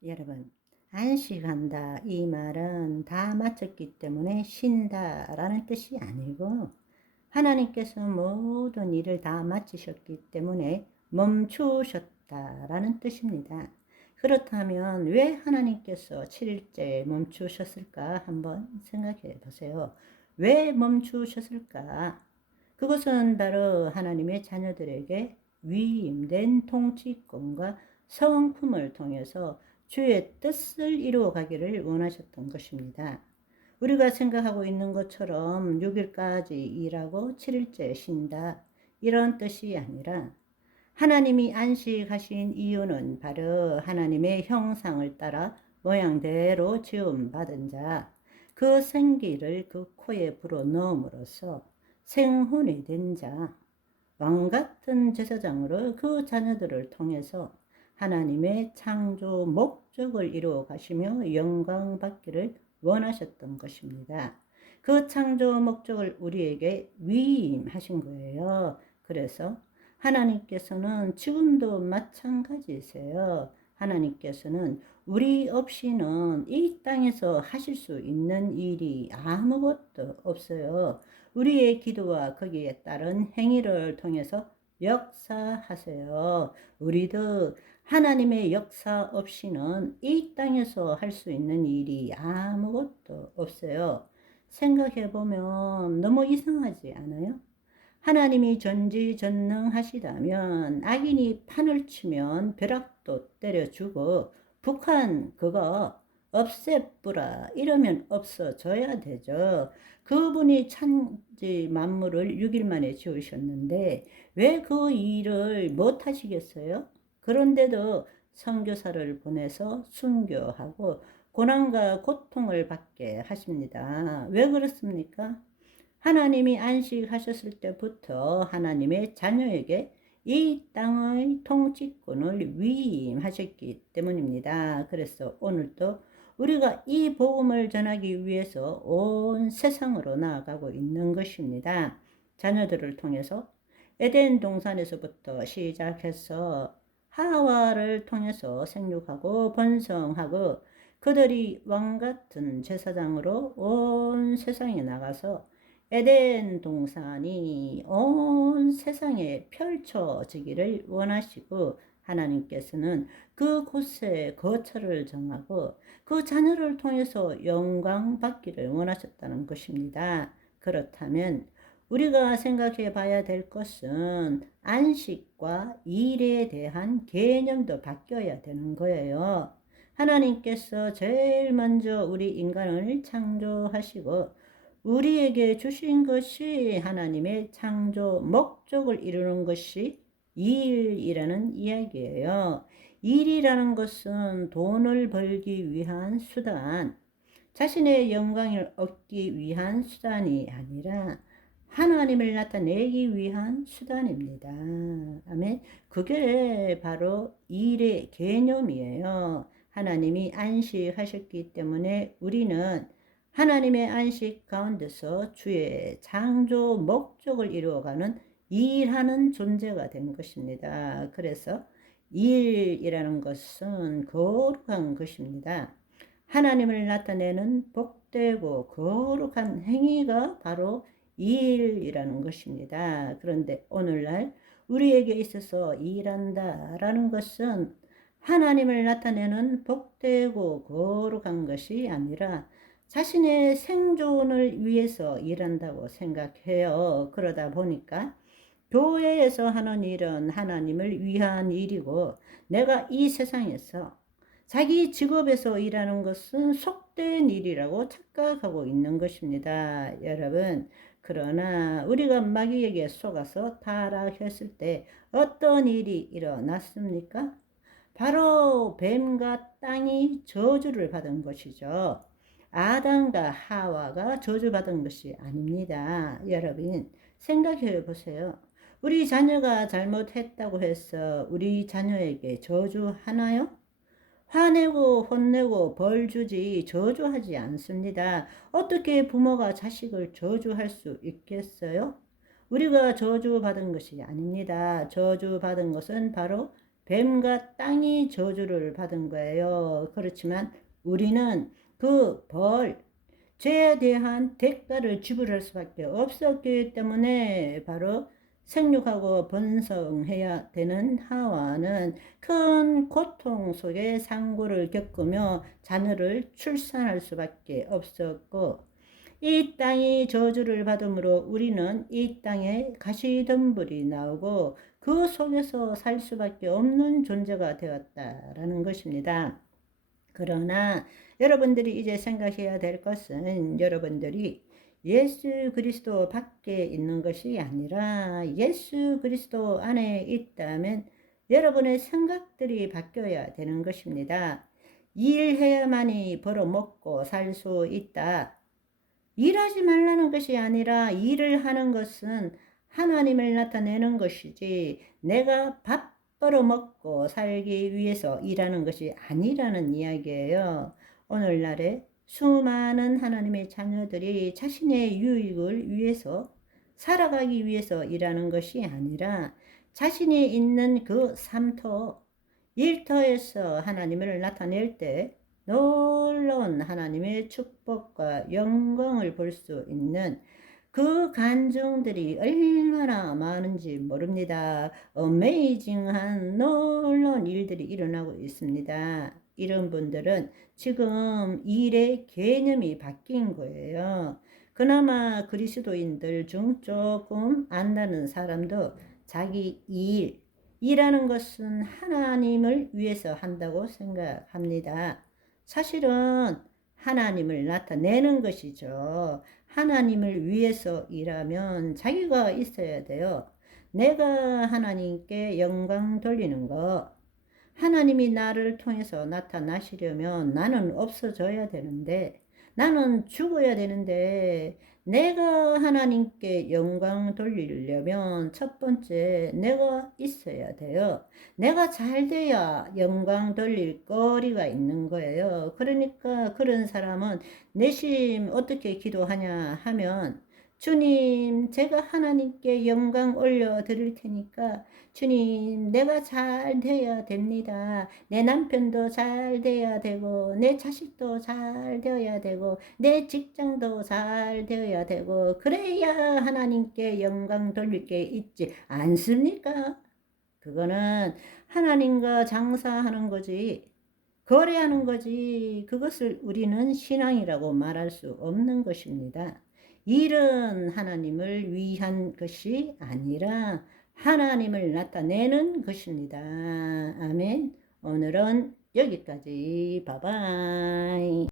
여러분, 안식한다 이 말은 다 마쳤기 때문에 쉰다 라는 뜻이 아니고, 하나님께서 모든 일을 다 마치셨기 때문에 멈추셨다 라는 뜻입니다. 그렇다면 왜 하나님께서 7일째 멈추셨을까 한번 생각해 보세요. 왜 멈추셨을까? 그것은 바로 하나님의 자녀들에게 위임된 통치권과 성품을 통해서 주의 뜻을 이루어 가기를 원하셨던 것입니다. 우리가 생각하고 있는 것처럼 6일까지 일하고 7일째 쉰다, 이런 뜻이 아니라, 하나님이 안식하신 이유는 바로 하나님의 형상을 따라 모양대로 지음받은 자, 그 생기를 그 코에 불어넣음으로써 생혼이 된 자, 왕같은 제사장으로 그 자녀들을 통해서 하나님의 창조 목적을 이루어 가시며 영광 받기를 원하셨던 것입니다. 그 창조 목적을 우리에게 위임하신 거예요. 그래서 하나님께서는 지금도 마찬가지세요. 하나님께서는 우리 없이는 이 땅에서 하실 수 있는 일이 아무것도 없어요. 우리의 기도와 거기에 따른 행위를 통해서 역사하세요. 우리도 하나님의 역사 없이는 이 땅에서 할 수 있는 일이 아무것도 없어요. 생각해보면 너무 이상하지 않아요? 하나님이 전지전능하시다면 악인이 판을 치면 벼락도 때려주고, 북한 그거 없애뿌라 이러면 없어져야 되죠. 그분이 천지 만물을 6일 만에 지으셨는데 왜 그 일을 못 하시겠어요? 그런데도 선교사를 보내서 순교하고 고난과 고통을 받게 하십니다. 왜 그렇습니까? 하나님이 안식하셨을 때부터 하나님의 자녀에게 이 땅의 통치권을 위임하셨기 때문입니다. 그래서 오늘도 우리가 이 복음을 전하기 위해서 온 세상으로 나아가고 있는 것입니다. 자녀들을 통해서 에덴 동산에서부터 시작해서 하와를 통해서 생육하고 번성하고, 그들이 왕같은 제사장으로 온 세상에 나가서 에덴 동산이 온 세상에 펼쳐지기를 원하시고, 하나님께서는 그곳에 거처를 정하고 그 자녀를 통해서 영광 받기를 원하셨다는 것입니다. 그렇다면 우리가 생각해 봐야 될 것은 안식과 일에 대한 개념도 바뀌어야 되는 거예요. 하나님께서 제일 먼저 우리 인간을 창조하시고 우리에게 주신 것이 하나님의 창조 목적을 이루는 것이 일이라는 이야기예요. 일이라는 것은 돈을 벌기 위한 수단, 자신의 영광을 얻기 위한 수단이 아니라 하나님을 나타내기 위한 수단입니다. 아멘. 그게 바로 일의 개념이에요. 하나님이 안식하셨기 때문에 우리는 하나님의 안식 가운데서 주의 창조 목적을 이루어가는 일하는 존재가 된 것입니다. 그래서 일이라는 것은 거룩한 것입니다. 하나님을 나타내는 복되고 거룩한 행위가 바로 일이라는 것입니다. 그런데 오늘날 우리에게 있어서 일한다라는 것은 하나님을 나타내는 복되고 거룩한 것이 아니라 자신의 생존을 위해서 일한다고 생각해요. 그러다 보니까 교회에서 하는 일은 하나님을 위한 일이고, 내가 이 세상에서 자기 직업에서 일하는 것은 속된 일이라고 착각하고 있는 것입니다. 여러분, 그러나 우리가 마귀에게 속아서 타락했을 때 어떤 일이 일어났습니까? 바로 뱀과 땅이 저주를 받은 것이죠. 아담과 하와가 저주받은 것이 아닙니다. 여러분, 생각해 보세요. 우리 자녀가 잘못했다고 해서 우리 자녀에게 저주하나요? 화내고 혼내고 벌 주지 저주하지 않습니다. 어떻게 부모가 자식을 저주할 수 있겠어요? 우리가 저주받은 것이 아닙니다. 저주받은 것은 바로 뱀과 땅이 저주를 받은 거예요. 그렇지만 우리는 그 죄에 대한 대가를 지불할 수밖에 없었기 때문에 바로 생육하고 번성해야 되는 하와는 큰 고통 속에 상고를 겪으며 자녀를 출산할 수밖에 없었고, 이 땅이 저주를 받음으로 우리는 이 땅에 가시덤불이 나오고 그 속에서 살 수밖에 없는 존재가 되었다라는 것입니다. 그러나 여러분들이 이제 생각해야 될 것은, 여러분들이 예수 그리스도 밖에 있는 것이 아니라 예수 그리스도 안에 있다면 여러분의 생각들이 바뀌어야 되는 것입니다. 일해야만이 벌어먹고 살 수 있다. 일하지 말라는 것이 아니라 일을 하는 것은 하나님을 나타내는 것이지 내가 밥 벌어먹고 살기 위해서 일하는 것이 아니라는 이야기예요. 오늘날에 수많은 하나님의 자녀들이 자신의 유익을 위해서 살아가기 위해서 일하는 것이 아니라 자신이 있는 그 삶터, 일터에서 하나님을 나타낼 때 놀라운 하나님의 축복과 영광을 볼 수 있는 그 간증들이 얼마나 많은지 모릅니다. 어메이징한 놀라운 일들이 일어나고 있습니다. 이런 분들은 지금 일의 개념이 바뀐 거예요. 그나마 그리스도인들 중 조금 안다는 사람도 자기 일하는 것은 하나님을 위해서 한다고 생각합니다. 사실은 하나님을 나타내는 것이죠. 하나님을 위해서 일하면 자기가 있어야 돼요. 내가 하나님께 영광 돌리는 것, 하나님이 나를 통해서 나타나시려면 나는 없어져야 되는데, 나는 죽어야 되는데, 내가 하나님께 영광 돌리려면 첫 번째 내가 있어야 돼요. 내가 잘 돼야 영광 돌릴 거리가 있는 거예요. 그러니까 그런 사람은 내심 어떻게 기도하냐 하면, 주님, 제가 하나님께 영광 올려 드릴 테니까 주님, 내가 잘 돼야 됩니다. 내 남편도 잘 돼야 되고, 내 자식도 잘 되어야 되고, 내 직장도 잘 되어야 되고, 그래야 하나님께 영광 돌릴 게 있지 않습니까? 그거는 하나님과 장사하는 거지, 거래하는 거지, 그것을 우리는 신앙이라고 말할 수 없는 것입니다. 일은 하나님을 위한 것이 아니라 하나님을 나타내는 것입니다. 아멘. 오늘은 여기까지. 바이바이.